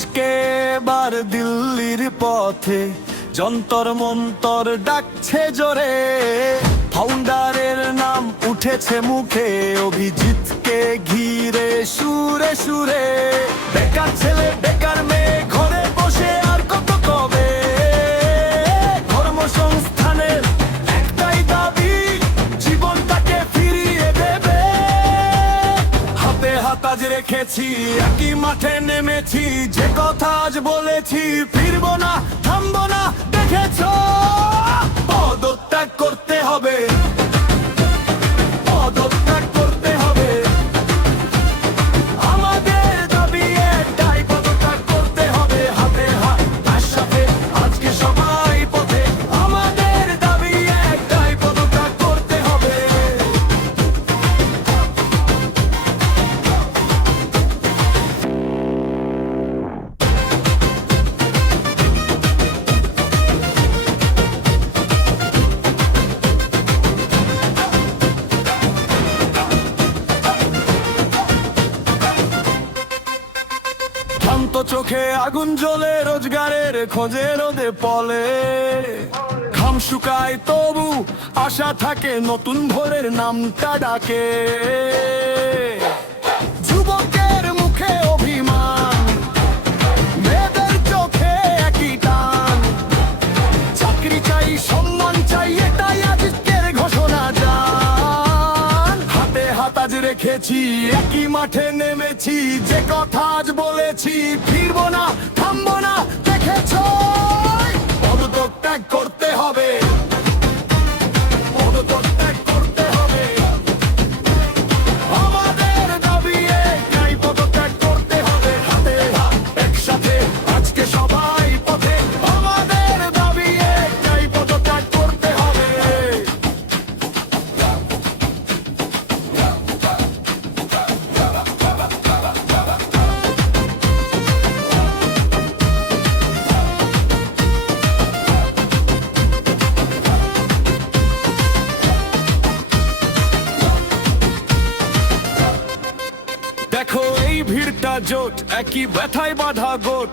আজকে এবার দিল্লির পথে যন্তর মন্তর ডাকছে জোরে, ফাউন্ডারের নাম উঠেছে মুখে, অভিজিৎকে ঘিরে সুরে সুরে। বেকার ছেলে বেকার মেয়ে ঘরে বসে আর কত কবে, কর্মসংস্থানের একটাই দাবি, জীবনটাকে ফিরিয়ে দেবে। হাতে হাত আজ রেখেছি, একই মাঠে নেমেছি, যে কথা আজ বলেছি ফিরবো না, থামবো না, দেখেছো? পদত্যাগ করতে হবে, পদত্যাগ করতে হবে, আমাদের দাবি একটাই, পদত্যাগ করতে হবে। হাতে হাত তার সাথে আজকে সবাই পথে, আমাদের দাবি একটাই, পদত্যাগ করতে হবে। শান্ত চোখে আগুন জ্বলে, রোজগারের খোঁজে রোদে পলে, ঘাম শুকায় তবু আশা থাকে, নতুন ভোরের নামটা ডাকে। যুবকের মুখে অভিমান, মেয়েদের চোখে একই টান, চাকরি চাই সম্মান চাই, এটাই আজকের ঘোষণা জান। হাতে হাত আজ রেখেছি, একই মাঠে নেমেছি, যে কথা আজ বলেছি ফিরবো না, থামবো না, দেখেছো? পদত্যাগ করতে হবে, পদত্যাগ করতে হবে, আমাদের দাবি একটাই, পদত্যাগ করতে হবে। হাতে হাত একসাথে আজকে সবাই পথে, আমাদের দাবি একটাই, পদত্যাগ করতে হবে। দেখো এই ভিড়টা জোট, একই ব্যথায় বাঁধা গোট,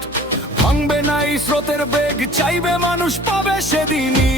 ভাঙবে না এই স্রোতের বেগ, চাইবে মানুষ পাবে সেদিনই।